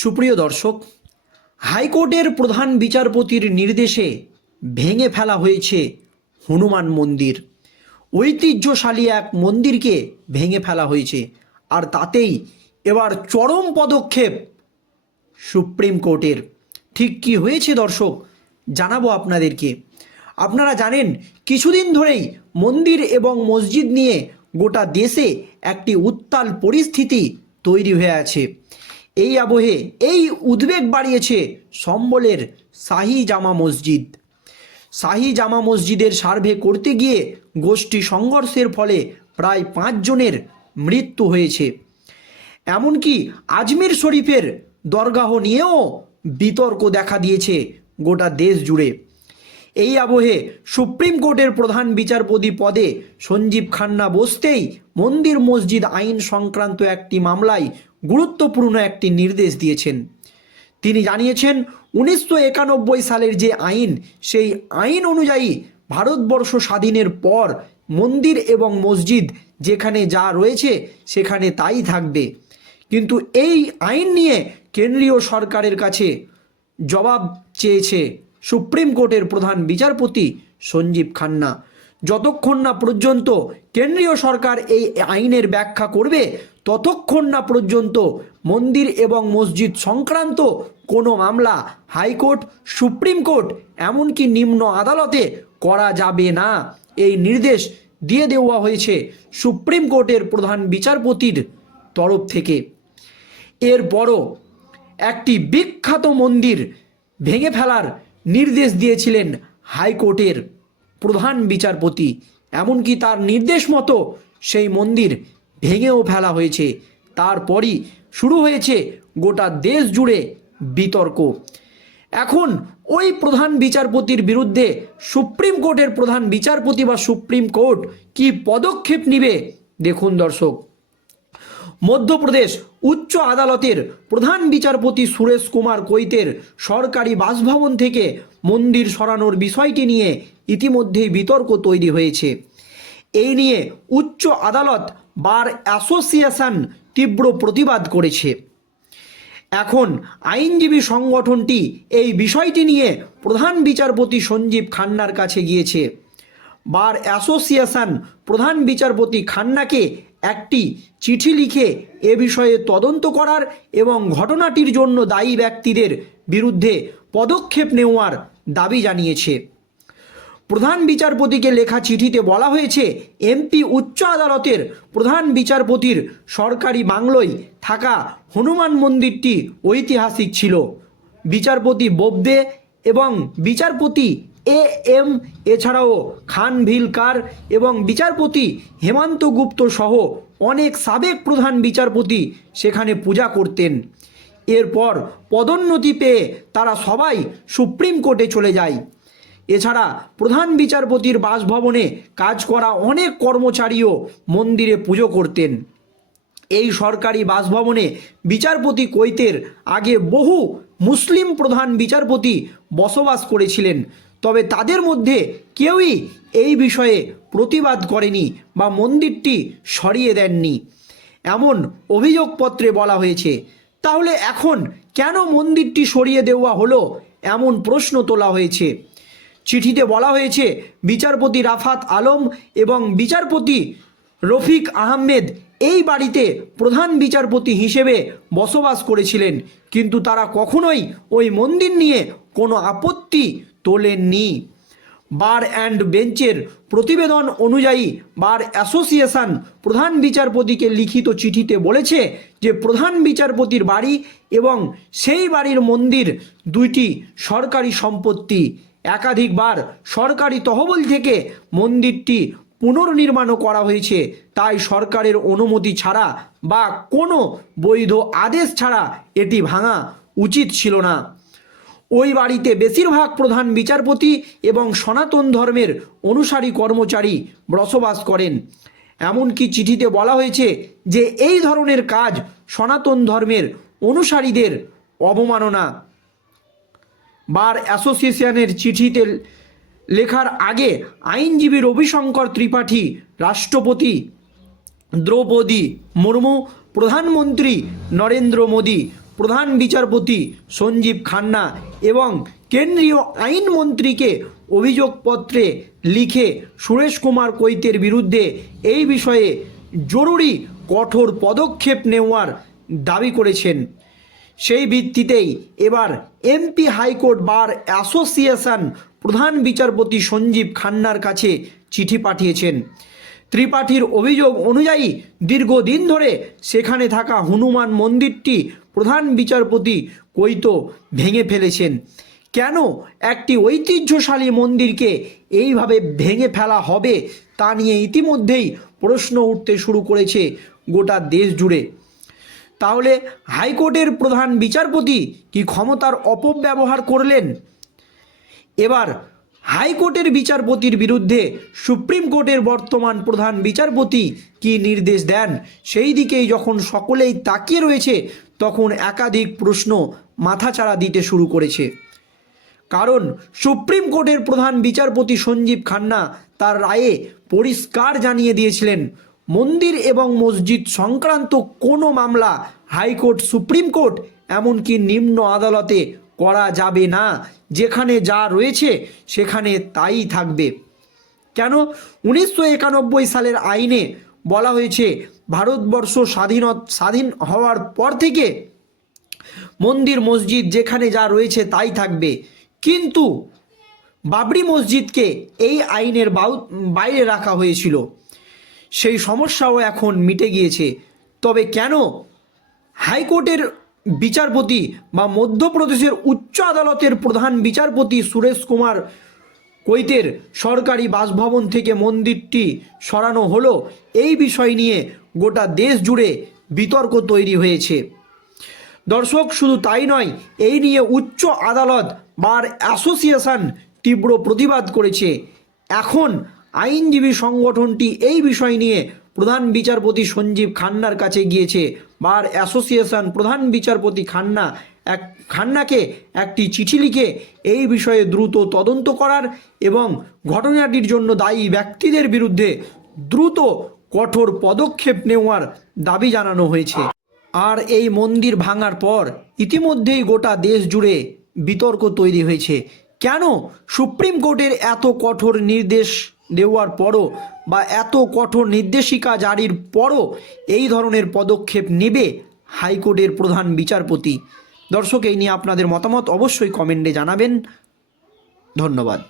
সুপ্রিয় দর্শক, হাইকোর্টের প্রধান বিচারপতির নির্দেশে ভেঙে ফেলা হয়েছে হনুমান মন্দির। ঐতিহ্যশালী এক মন্দিরকে ভেঙে ফেলা হয়েছে। আর তাতেই এবার চরম পদক্ষেপ সুপ্রিম কোর্টের। ঠিক কি হয়েছে দর্শক, জানাব আপনাদেরকে। আপনারা জানেন, কিছুদিন ধরেই মন্দির এবং মসজিদ নিয়ে গোটা দেশে একটি উত্তাল পরিস্থিতি তৈরি হয়ে আছে। এই আবহে এই উদ্বেগ বাড়িয়েছে সম্বলের শাহি জামা মসজিদ। শাহি জামা মসজিদের সার্ভে করতে গিয়ে গোষ্ঠী সংঘর্ষের ফলে প্রায় পাঁচজনের মৃত্যু হয়েছে। এমনকি আজমির শরীফের দরগাহ নিয়েও বিতর্ক দেখা দিয়েছে গোটা দেশ জুড়ে। এই আবহে সুপ্রিম কোর্টের প্রধান বিচারপতি পদে সঞ্জীব খান্না বসতেই মন্দির মসজিদ আইন সংক্রান্ত একটি মামলায় গুরুত্বপূর্ণ একটি নির্দেশ দিয়েছেন। তিনি জানিয়েছেন, উনিশশো একানব্বই সালের যে আইন, সেই আইন অনুযায়ী ভারতবর্ষ স্বাধীনের পর মন্দির এবং মসজিদ যেখানে যা রয়েছে, সেখানে তাই থাকবে। কিন্তু এই আইন নিয়ে কেন্দ্রীয় সরকারের কাছে জবাব চেয়েছে সুপ্রিম কোর্টের প্রধান বিচারপতি সঞ্জীব খান্না। যতক্ষণ না পর্যন্ত কেন্দ্রীয় সরকার এই আইনের ব্যাখ্যা করবে ততক্ষণ না পর্যন্ত মন্দির এবং মসজিদ সংক্রান্ত কোনো মামলা হাইকোর্ট, সুপ্রিম কোর্ট, এমনকি নিম্ন আদালতে করা যাবে না। এই নির্দেশ দিয়ে দেওয়া হয়েছে সুপ্রিম কোর্টের প্রধান বিচারপতির তরফ থেকে। এরপরও একটি বিখ্যাত মন্দির ভেঙে ফেলার নির্দেশ দিয়েছিলেন হাইকোর্টের প্রধান বিচারপতি। এমনকি তার নির্দেশ মতো সেই মন্দির ভেঙেও ফেলা হয়েছে। তারপরই শুরু হয়েছে গোটা দেশ জুড়ে বিতর্ক। এখন ওই প্রধান বিচারপতির বিরুদ্ধে সুপ্রিম কোর্টের প্রধান বিচারপতি বা সুপ্রিম কোর্ট কি পদক্ষেপ নিবে, দেখুন দর্শক। মধ্যপ্রদেশ উচ্চ আদালতের প্রধান বিচারপতি সুরেশ কুমার কৈতের সরকারি বাসভবন থেকে মন্দির সরানোর বিষয়টি নিয়ে ইতিমধ্যেই বিতর্ক তৈরি হয়েছে। এই নিয়ে উচ্চ আদালত বার অ্যাসোসিয়েশন তীব্র প্রতিবাদ করেছে। এখন আইনজীবী সংগঠনটি এই বিষয়টি নিয়ে প্রধান বিচারপতি সঞ্জীব খান্নার কাছে গিয়েছে। বার অ্যাসোসিয়েশন প্রধান বিচারপতি খান্নাকে একটি চিঠি লিখে এ বিষয়ে তদন্ত করার এবং ঘটনাটির জন্য দায়ী ব্যক্তিদের বিরুদ্ধে পদক্ষেপ নেওয়ার দাবি জানিয়েছে। প্রধান বিচারপতিকে লেখা চিঠিতে বলা হয়েছে এমপি উচ্চ আদালতের প্রধান বিচারপতির সরকারি বাংলোয় থাকা হনুমান মন্দিরটি ঐতিহাসিক ছিল। বিচারপতি বোবদে এবং বিচারপতি এ এম, এছাড়াও খানভিলকার এবং বিচারপতি হেমন্ত গুপ্ত সহ অনেক সাবেক প্রধান বিচারপতি সেখানে পূজা করতেন। এরপর পদোন্নতি পেয়ে তারা সবাই সুপ্রিম কোর্টে চলে যায়। এছাড়া প্রধান বিচারপতির বাসভবনে কাজ করা অনেক কর্মচারীও মন্দিরে পুজো করতেন। এই সরকারি বাসভবনে বিচারপতি কৈতের আগে বহু মুসলিম প্রধান বিচারপতি বসবাস করেছিলেন। তবে তাদের মধ্যে কেউই এই বিষয়ে প্রতিবাদ করেনি বা মন্দিরটি সরিয়ে দেননি। এমন অভিযোগপত্রে বলা হয়েছে, তাহলে এখন কেন মন্দিরটি সরিয়ে দেওয়া হলো? এমন প্রশ্ন তোলা হয়েছে। চিঠিতে বলা হয়েছে, বিচারপতি রাফাত আলম এবং বিচারপতি রফিক আহমেদ এই বাড়িতে প্রধান বিচারপতি হিসেবে বসবাস করেছিলেন, কিন্তু তারা কখনোই ওই মন্দির নিয়ে কোনো আপত্তি তোলেননি। বার অ্যান্ড বেঞ্চের প্রতিবেদন অনুযায়ী বার অ্যাসোসিয়েশন প্রধান বিচারপতিকে লিখিত চিঠিতে বলেছে যে, প্রধান বিচারপতির বাড়ি এবং সেই বাড়ির মন্দির দুইটি সরকারি সম্পত্তি। একাধিকবার সরকারি তহবিল থেকে মন্দিরটি পুনর্নির্মাণও করা হয়েছে। তাই সরকারের অনুমতি ছাড়া বা কোনো বৈধ আদেশ ছাড়া এটি ভাঙা উচিত ছিল না। ওই বাড়িতে বেশিরভাগ প্রধান বিচারপতি এবং সনাতন ধর্মের অনুসারী কর্মচারী বসবাস করেন। এমনকি চিঠিতে বলা হয়েছে যে, এই ধরনের কাজ সনাতন ধর্মের অনুসারীদের অবমাননা। বার অ্যাসোসিয়েশনের চিঠিতে লেখার আগে আইনজীবী রবিশঙ্কর ত্রিপাঠী, রাষ্ট্রপতি দ্রৌপদী মুর্মু, প্রধানমন্ত্রী নরেন্দ্র মোদী, প্রধান বিচারপতি সঞ্জীব খান্না এবং কেন্দ্রীয় আইনমন্ত্রীকে অভিযোগপত্রে লিখে সুরেশ কুমার কৈতের বিরুদ্ধে এই বিষয়ে জরুরি কঠোর পদক্ষেপ নেওয়ার দাবি করেছেন। সেই ভিত্তিতেই এবার এমপি হাইকোর্ট বার অ্যাসোসিয়েশন প্রধান বিচারপতি সঞ্জীব খান্নার কাছে চিঠি পাঠিয়েছেন। ত্রিপাঠীর অভিযোগ অনুযায়ী দীর্ঘদিন ধরে সেখানে থাকা হনুমান মন্দিরটি প্রধান বিচারপতি কৈত ভেঙে ফেলেছেন। কেন একটি ঐতিহ্যশালী মন্দিরকে এইভাবে ভেঙে ফেলা হবে তা নিয়ে ইতিমধ্যেই প্রশ্ন উঠতে শুরু করেছে গোটা দেশ জুড়ে। তাহলে হাইকোর্টের প্রধান বিচারপতি কি ক্ষমতার অপব্যবহার করলেন? এবার, হাইকোর্টের বিচারপতির বিরুদ্ধে সুপ্রিম কোর্টের বর্তমান প্রধান বিচারপতি কি নির্দেশ দেন? সেই দিকেই যখন সকলেই তাকিয়ে রয়েছে, তখন একাধিক প্রশ্ন মাথাচাড়া দিতে শুরু করেছে। কারণ, সুপ্রিম কোর্টের প্রধান বিচারপতি সঞ্জীব খান্না তার রায়ে পরিষ্কার জানিয়ে দিয়েছিলেন মন্দির এবং মসজিদ সংক্রান্ত কোনো মামলা হাইকোর্ট, সুপ্রিম কোর্ট, এমনকি নিম্ন আদালতে করা যাবে না। যেখানে যা রয়েছে, সেখানে তাই থাকবে। কেন? উনিশশো একানব্বই সালের আইনে বলা হয়েছে, ভারতবর্ষ স্বাধীনত, স্বাধীন হওয়ার পর থেকে মন্দির, মসজিদ যেখানে যা রয়েছে, তাই থাকবে। কিন্তু বাবরি মসজিদকে এই আইনের বাইরে রাখা হয়েছিল। সেই সমস্যাও এখন মিটে গিয়েছে। তবে কেন? হাইকোর্টের বিচারপতি বা মধ্যপ্রদেশের উচ্চ আদালতের প্রধান বিচারপতি সুরেশ কুমার কৈতের সরকারি বাসভবন থেকে মন্দিরটি সরানো হলো। এই বিষয় নিয়ে গোটা দেশ জুড়ে বিতর্ক তৈরি হয়েছে। দর্শক, শুধু তাই নয়, এই নিয়ে উচ্চ আদালত বার অ্যাসোসিয়েশন তীব্র প্রতিবাদ করেছে। এখন আইনজীবী সংগঠনটি এই বিষয় নিয়ে প্রধান বিচারপতি সঞ্জীব খান্নার কাছে গিয়েছে। বার অ্যাসোসিয়েশন প্রধান বিচারপতি খান্না এক, খান্নাকে একটি চিঠি লিখে এই বিষয়ে দ্রুত তদন্ত করার এবং ঘটনাটির জন্য দায়ী ব্যক্তিদের বিরুদ্ধে দ্রুত কঠোর পদক্ষেপ নেওয়ার দাবি জানানো হয়েছে। আর এই মন্দির ভাঙার পর ইতিমধ্যেই গোটা দেশ জুড়ে বিতর্ক তৈরি হয়েছে। কেন সুপ্রিম কোর্টের এত কঠোর নির্দেশ দেওয়ার পরও বা এত কঠোর নির্দেশিকা জারির পরও এই ধরনের পদক্ষেপ নেবে হাইকোর্টের প্রধান বিচারপতি। দর্শক, এই নিয়ে আপনাদের মতামত অবশ্যই কমেন্টে জানাবেন। ধন্যবাদ।